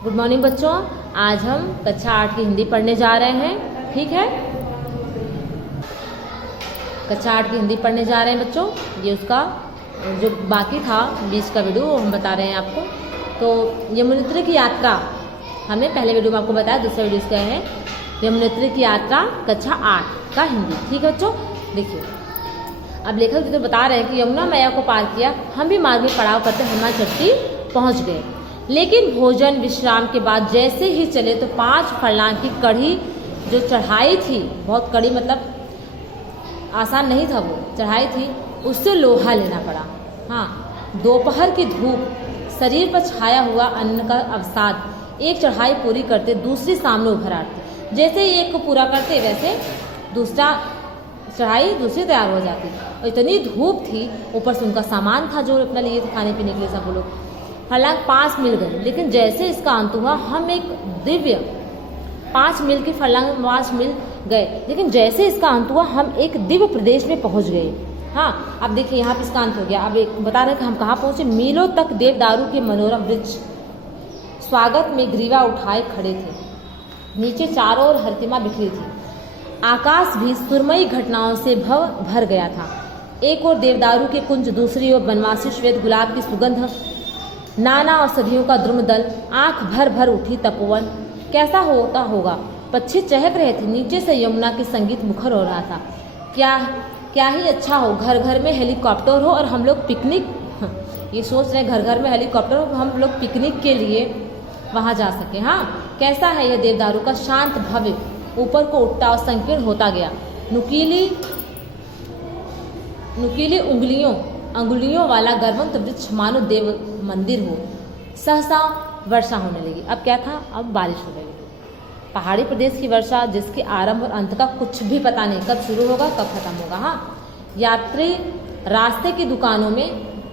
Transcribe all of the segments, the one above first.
Good morning बच्चों। आज हम कक्षा 8 की हिंदी पढ़ने जा रहे हैं। ठीक है, कक्षा 8 की हिंदी पढ़ने जा रहे हैं बच्चों। ये उसका जो बाकी था बीच का वीडियो वो हम बता रहे हैं आपको। तो यमुनोत्री की यात्रा हमने पहले वीडियो में आपको बताया, दूसरा वीडियो इसका है यमुनोत्री की यात्रा कक्षा 8 का हिंदी। ठीक है बच्चों, देखिए अब लेखक जी तो बता रहे हैं कि यमुना मैया को पार किया, हम भी मार्ग में पड़ाव करते हनुमान चट्टी पहुँच गए। लेकिन भोजन विश्राम के बाद जैसे ही चले तो 5 फरलांग की कड़ी जो चढ़ाई थी, बहुत कड़ी मतलब आसान नहीं था, वो चढ़ाई थी, उससे लोहा लेना पड़ा। हाँ, दोपहर की धूप, शरीर पर छाया हुआ अन्न का अवसाद, एक चढ़ाई पूरी करते दूसरी सामने उभर आती। जैसे ही एक को पूरा करते वैसे दूसरा चढ़ाई दूसरी तैयार हो जाती। और इतनी धूप थी, ऊपर से उनका सामान था जो अपना लिए थे खाने पीने के लिए सब वो लोग। फरलांग 5 मिल गए, लेकिन जैसे इसका अंत हुआ हम एक दिव्य 5 मील की फरलांग 5 मिल गए, लेकिन जैसे इसका अंत हुआ हम एक दिव्य प्रदेश में पहुंच गए। हाँ, अब देखिए यहाँ पे इसका अंत हो गया। अब एक बता रहे हैं कि हम कहाँ पहुंचे। मीलों तक देवदारू के मनोरम वृक्ष स्वागत में ग्रीवा उठाए खड़े थे। नीचे चारों ओर हरितिमा बिखरी थी। आकाश भी सुरमई घटनाओं से भर गया था। एक ओर देवदारू के कुंज, दूसरी ओर बनवासी श्वेत गुलाब की सुगंध, नाना औषधियों का द्रुमदल, आंख भर भर उठी तपोवन। कैसा होता होगा। पक्षी चहक रहे थे। नीचे से यमुना के संगीत मुखर हो रहा था। क्या ही अच्छा हो, घर घर में हेलीकॉप्टर हो और हम लोग पिकनिक ये सोच रहे हैं, घर घर में हेलीकॉप्टर हो, हम लोग पिकनिक के लिए वहां जा सके। हाँ, कैसा है यह देवदारू का शांत भव्य, ऊपर को उठता और संकीर्ण होता गया। नुकीली अंगुलियों वाला गर्वंत वृक्ष मानो देव मंदिर हो। सहसा वर्षा होने लगी। अब क्या था, अब बारिश हो गई। पहाड़ी प्रदेश की वर्षा जिसके आरंभ और अंत का कुछ भी पता नहीं, कब शुरू होगा कब खत्म होगा। हाँ, यात्री रास्ते की दुकानों में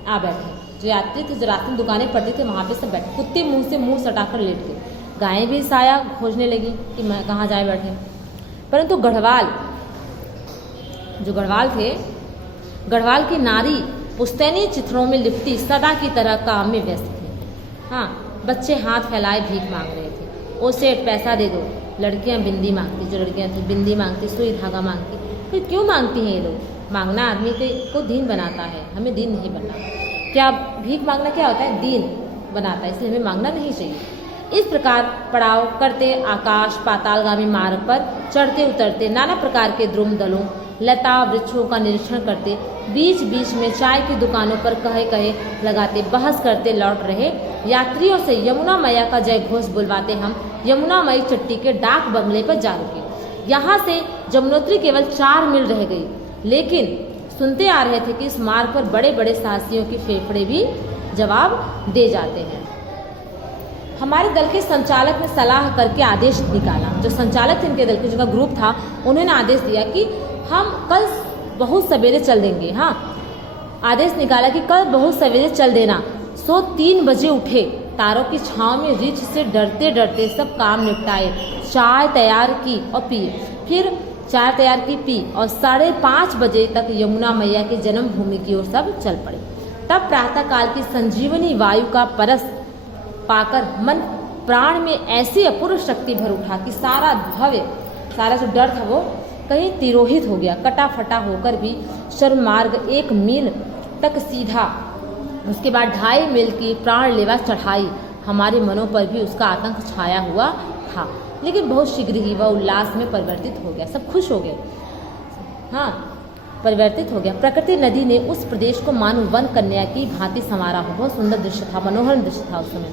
आ बैठे। जो यात्री थे, जो रास्ते में दुकानें पड़ती थी, वहाँ पे सब बैठे। कुत्ते मुंह से मुंह सटाकर लेट गए। गायें भी साया खोजने लगी कि मैं कहाँ जाए बैठे। परंतु गढ़वाल की नारी पुश्तैनी चित्रों में लिपटी सदा की तरह काम में व्यस्त थी। हाँ, बच्चे हाथ फैलाए भीख मांग रहे थे। ओ सेठ पैसा दे दो। लड़कियां बिंदी मांगती, जो लड़कियां थी बिंदी मांगती, सुई धागा मांगती। फिर क्यों मांगती हैं ये लोग। मांगना आदमी को दीन बनाता है, हमें दीन नहीं बनना। क्या भीख मांगना क्या होता है, दीन बनाता है, इसलिए हमें मांगना नहीं चाहिए। इस प्रकार पड़ाव करते आकाश पातालगामी मार्ग पर चढ़ते उतरते, नाना प्रकार के द्रुम दलों लता वृक्षों का निरीक्षण करते, बीच बीच में चाय की दुकानों पर कहे लगाते, बहस करते लौट रहे यात्रियों से यमुना मैया का जय घोष बुलवाते हम यमुना मई चट्टी के डाक बंगले पर जा रुके। यहाँ से यमुनोत्री केवल 4 मील रह गई, लेकिन सुनते आ रहे थे कि इस मार्ग पर बड़े बड़े साहसियों के फेफड़े भी जवाब दे जाते हैं। हमारे दल के संचालक ने सलाह करके आदेश निकाला। जो संचालक थे इनके दल के, जिनका ग्रुप था, उन्होंने आदेश दिया कि हम कल बहुत सवेरे चल देंगे। हाँ, आदेश निकाला कि कल बहुत सवेरे चल देना। सो 3 बजे उठे। तारों की छांव में रीछ से डरते डरते सब काम निपटाए। चाय तैयार की और पी, फिर चाय तैयार की पी और 5:30 बजे तक यमुना मैया के जन्मभूमि की ओर सब चल पड़े। तब प्रातः काल की संजीवनी वायु का परस पाकर मन प्राण में ऐसी अपूर्व शक्ति भर उठा कि सारा जो डर था वो कहीं तिरोहित हो गया। कटा फटा होकर भी शर्म मार्ग 1 मील तक सीधा, उसके बाद 2.5 मील की प्राण लेवा चढ़ाई। हमारे मनों पर भी उसका आतंक छाया हुआ था, लेकिन बहुत शीघ्र ही वह उल्लास में परिवर्तित हो गया। सब खुश हो गए। हाँ, परिवर्तित हो गया। प्रकृति नदी ने उस प्रदेश को मानो वन कन्या की भांति संवारा हो। बहुत सुंदर दृश्य था, मनोहर दृश्य था उस समय।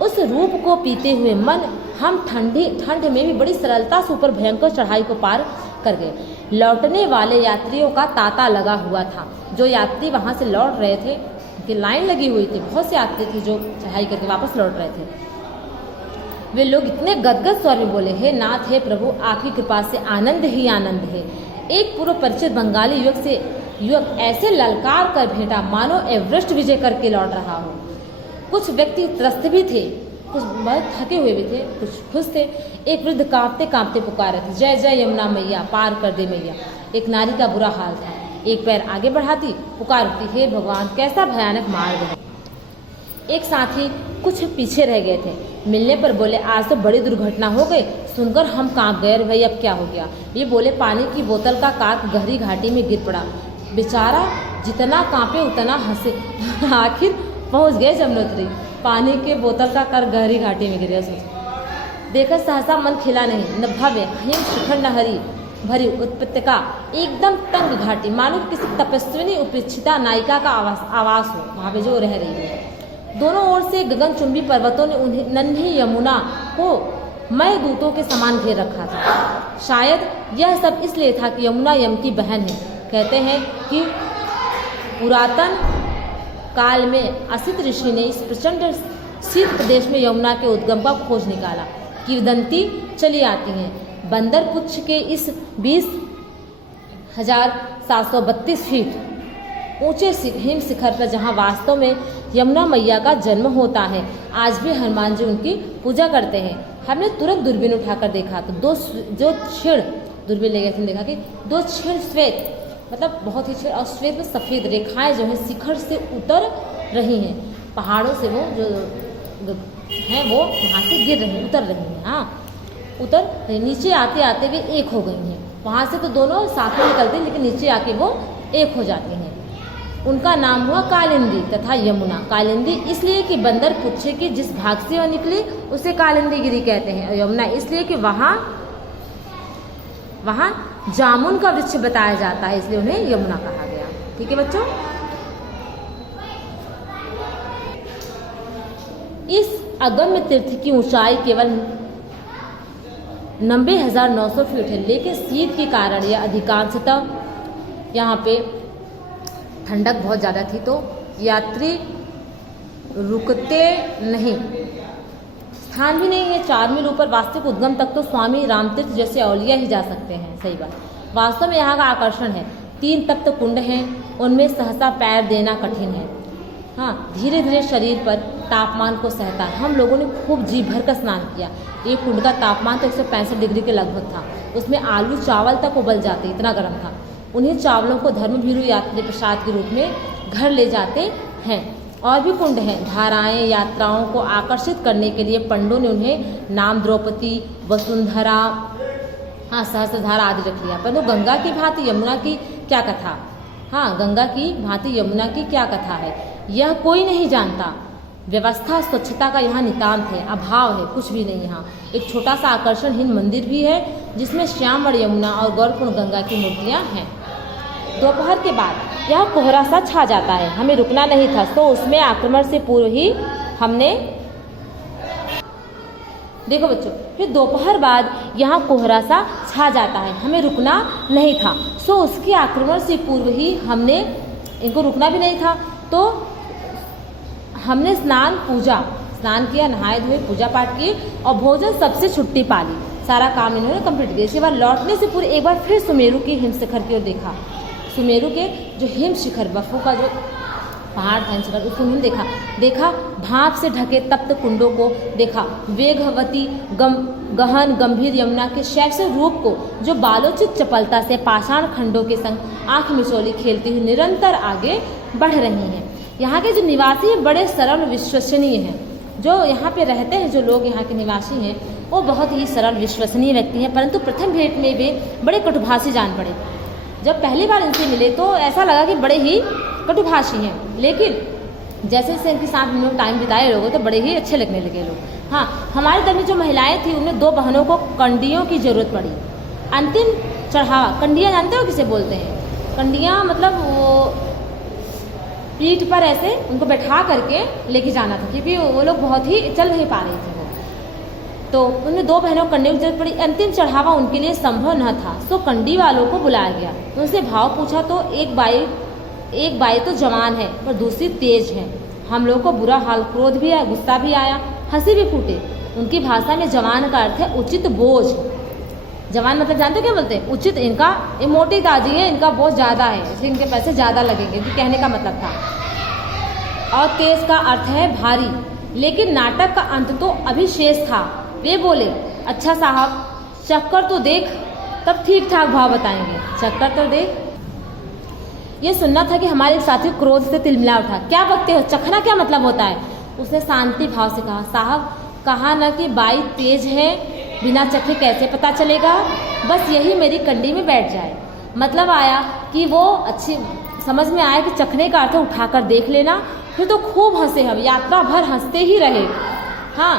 उस रूप को पीते हुए मन हम ठंड में भी बड़ी सरलता से ऊपर भयंकर चढ़ाई को पार कर गए। लौटने वाले यात्रियों का तांता लगा हुआ था। जो यात्री वहां से लौट रहे थे, उनकी लाइन लगी हुई थी। बहुत से यात्री थे जो चढ़ाई करके वापस लौट रहे थे। वे लोग इतने गदगद स्वर में बोले, हे नाथ, हे प्रभु, आपकी कृपा से आनंद ही आनंद है। एक पूर्व परिचित बंगाली युवक ऐसे ललकार कर भेंटा मानो एवरेस्ट विजय करके लौट रहा हो। कुछ व्यक्ति त्रस्त भी थे, कुछ बहुत थके हुए भी थे, कुछ खुश थे। एक वृद्ध कांपते कांपते पुकार रहे थे, जय जय यमुना मैया, पार कर दे मैया। एक नारी का बुरा हाल था। एक पैर आगे बढ़ाती पुकार उठती, हे भगवान, कैसा भयानक मार्ग है। एक साथी कुछ पीछे रह गए थे। मिलने पर बोले आज तो बड़ी दुर्घटना हो गई। सुनकर हम कांप गए, भाई अब क्या हो गया। ये बोले पानी की बोतल का काक गहरी घाटी में गिर पड़ा। बेचारा जितना कांपे उतना हंसे। आखिर पहुंच गए यमुनोत्री। पानी के बोतल का कर गहरी घाटी में गिर गया। सोच देखकर सहसा मन खिला नहीं। न भव्य हिम शिखर नहरी भरी उत्पत्तिका एकदम तंग घाटी, मानो किसी तपस्विनी उपेक्षिता नायिका का आवास हो वहां पे जो रह रही है। दोनों ओर से गगनचुंबी पर्वतों ने उन्हें नन्ही यमुना को मय दूतों के समान घेर रखा था। शायद यह सब इसलिए था कि यमुना यम की बहन है। कहते हैं कि पुरातन काल में असित ऋषि ने इस प्रचंड शीत प्रदेश में यमुना के उद्गम का खोज निकाला। किंवदंती चली आती है बंदर पुच्छ के इस 20,732 फीट ऊंचे हिम शिखर पर, जहां वास्तव में यमुना मैया का जन्म होता है। आज भी हनुमान जी उनकी पूजा करते हैं। हमने तुरंत दूरबीन उठाकर देखा तो जो क्षीण दूरबीन ले गए थे, देखा कि दो क्षीण श्वेत, मतलब बहुत ही क्षीण और श्वेत में सफ़ेद रेखाएं जो है शिखर से उतर रही हैं। पहाड़ों से वो जो हैं वो वहाँ से गिर रही उतर रही हैं। हाँ, उतर नीचे आते आते वे एक हो गई हैं। वहाँ से तो दोनों साथ में निकलते हैं, लेकिन नीचे आके वो एक हो जाती हैं। उनका नाम हुआ कालिंदी तथा यमुना। कालिंदी इसलिए कि बंदर पुच्छे कि जिस भाग से वह निकली उसे कालिंदी गिरी कहते हैं। और यमुना इसलिए कि वहाँ जामुन का वृक्ष बताया जाता है, इसलिए उन्हें यमुना कहा गया। ठीक है बच्चों, इस अगम्य तीर्थ की ऊंचाई केवल 90,900 फीट है, लेकिन शीत के कारण यह अधिकांशतः यहाँ पे ठंडक बहुत ज़्यादा थी तो यात्री रुकते नहीं। स्थान भी नहीं है 4 मील ऊपर। वास्तविक उद्गम तक तो स्वामी रामतीर्थ जैसे औलिया ही जा सकते हैं। सही बात। वास्तव में यहाँ का आकर्षण है 3 तप्त कुंड हैं, उनमें सहसा पैर देना कठिन है। हाँ, धीरे धीरे शरीर पर तापमान को सहता है। हम लोगों ने खूब जी भर का स्नान किया। एक कुंड का तापमान तो 165 डिग्री के लगभग था। उसमें आलू चावल तक उबल जाते, इतना गर्म था। उन्हीं चावलों को धर्मभीरू यात्री प्रसाद के रूप में घर ले जाते हैं। और भी कुंड हैं। धाराएं यात्राओं को आकर्षित करने के लिए पंडों ने उन्हें नाम द्रौपदी, वसुंधरा, हाँ सहस्त्रधारा आदि रख लिया। परंतु गंगा की भांति यमुना की क्या कथा? हाँ, गंगा की भांति यमुना की क्या कथा है यह कोई नहीं जानता। व्यवस्था स्वच्छता का यहाँ नितांत है, अभाव है, कुछ भी नहीं। यहाँ एक छोटा सा आकर्षणहीन मंदिर भी है जिसमें श्यामवर्ण यमुना और गौरकुंड गंगा की मूर्तियाँ हैं। दोपहर के बाद यह कोहरा सा छा जाता है। हमें रुकना नहीं था, तो उसमें आक्रमण से पूर्व ही हमने देखो बच्चों, फिर दोपहर बाद यहाँ कोहरा सा छा जाता है। हमें रुकना नहीं था, सो उसके आक्रमण से पूर्व ही हमने इनको रुकना भी नहीं था, तो हमने स्नान किया, नहाए धोए, पूजा पाठ किए और भोजन सबसे छुट्टी पा ली। सारा काम इन्होंने कंप्लीट किया। इसके बाद लौटने से पूर्व एक बार फिर सुमेरु के हिम शिखर की ओर देखा। सुमेरु के जो हिम शिखर, बर्फों का जो पहाड़ था, शिखर, उसको नहीं देखा। भाप से ढके तप्त कुंडों को देखा। वेगवती गहन गंभीर यमुना के शैशव रूप को, जो बालोचित चपलता से पाषाण खंडों के संग आंख मिचौली खेलती हुई निरंतर आगे बढ़ रही हैं। यहाँ के जो निवासी हैं बड़े सरल विश्वसनीय हैं। जो यहाँ पे रहते हैं, जो लोग यहाँ के निवासी हैं, वो बहुत ही सरल विश्वसनीय व्यक्ति हैं। परंतु प्रथम भेंट में वे बड़े कटुभाषी जान पड़े। जब पहली बार इनसे मिले तो ऐसा लगा कि बड़े ही कटुभाषी हैं, लेकिन जैसे जैसे इनके साथ हम लोग टाइम बिताए लोगों तो बड़े ही अच्छे लगने लगे लोग। हाँ, हमारे दल में जो महिलाएं थी उनमें 2 बहनों को कंडियों की जरूरत पड़ी। अंतिम चढ़ावा, कंडियाँ जानते हो किसे बोलते हैं? कंडियाँ मतलब वो पीठ पर ऐसे उनको बैठा करके लेके जाना था, क्योंकि वो लोग बहुत ही चल नहीं पा रहे थे वो। तो उनमें 2 बहनों को कंडी की जरूरत पड़ी। अंतिम चढ़ावा उनके लिए संभव न था, सो कंडी वालों को बुलाया गया। उनसे भाव पूछा तो एक बाई तो जवान है पर दूसरी तेज है। हम लोगों को बुरा हाल, क्रोध भी आया, गुस्सा भी आया, हंसी भी फूटे। उनकी भाषा में जवान का अर्थ है उचित बोझ। जवान मतलब जानते हो क्या बोलते हैं? उचित। इनका मोटी ताजी है, इनका बोझ ज़्यादा है, इसलिए इनके पैसे ज़्यादा लगेंगे, कि कहने का मतलब था। और तेज का अर्थ है भारी। लेकिन नाटक का अंत तो अभी शेष था। वे बोले, अच्छा साहब चक्कर तो देख, तब ठीक ठाक भाव बताएंगे। चक्कर तो देख, ये सुनना था कि हमारे साथी क्रोध से तिलमिला उठा। क्या बकते हो? चखना क्या मतलब होता है? उसने शांति भाव से कहा, साहब कहा ना कि बाई तेज है, बिना चखे कैसे पता चलेगा, बस यही मेरी कंडी में बैठ जाए। मतलब आया कि वो अच्छी समझ में आया कि चखने का अर्थ उठाकर देख लेना, फिर तो खूब हंसे हम, यात्रा भर हंसते ही रहे। हाँ,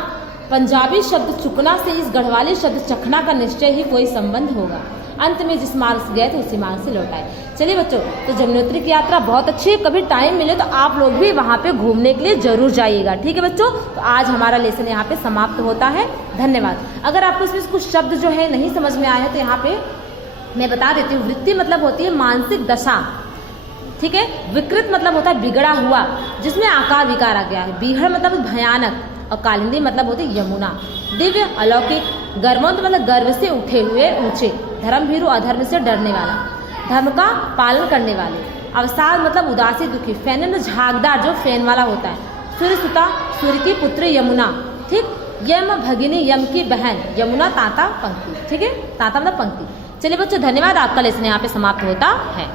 पंजाबी शब्द चुकना से इस गढ़वाली शब्द चखना का निश्चय ही कोई संबंध होगा। अंत में जिस मार्ग से गए थे उसी मार्ग से लौट आए। चलिए बच्चों, तो जमुनोत्री की यात्रा बहुत अच्छी है, कभी टाइम मिले तो आप लोग भी वहाँ पे घूमने के लिए जरूर जाइएगा। ठीक है बच्चों, तो आज हमारा लेसन यहाँ पे समाप्त होता है। धन्यवाद। अगर आपको इसमें कुछ शब्द जो है नहीं समझ में आया है तो यहाँ पे मैं बता देती हूँ। वृत्ति मतलब होती है मानसिक दशा, ठीक है। विकृत मतलब होता है बिगड़ा हुआ, जिसमें आकार विकार आ गया है। बीहड़ मतलब भयानक, और कालिंदी मतलब होती है यमुना। दिव्य अलौकिक, गर्मोन्त मतलब गर्व से उठे हुए ऊंचे, धर्म भीरु अधर्म से डरने वाला, धर्म का पालन करने वाले। अवसाद मतलब उदासी दुखी, फैनन झागदार जो फैन वाला होता है। सूर्य सुता, सूर्य की पुत्र यमुना, ठीक। यम भगिनी, यम की बहन, यमुना ताता पंक्ति, ठीक है। ताता मतलब पंक्ति। चलिए बच्चों, धन्यवाद। आपका लेसन यहाँ पे समाप्त होता है।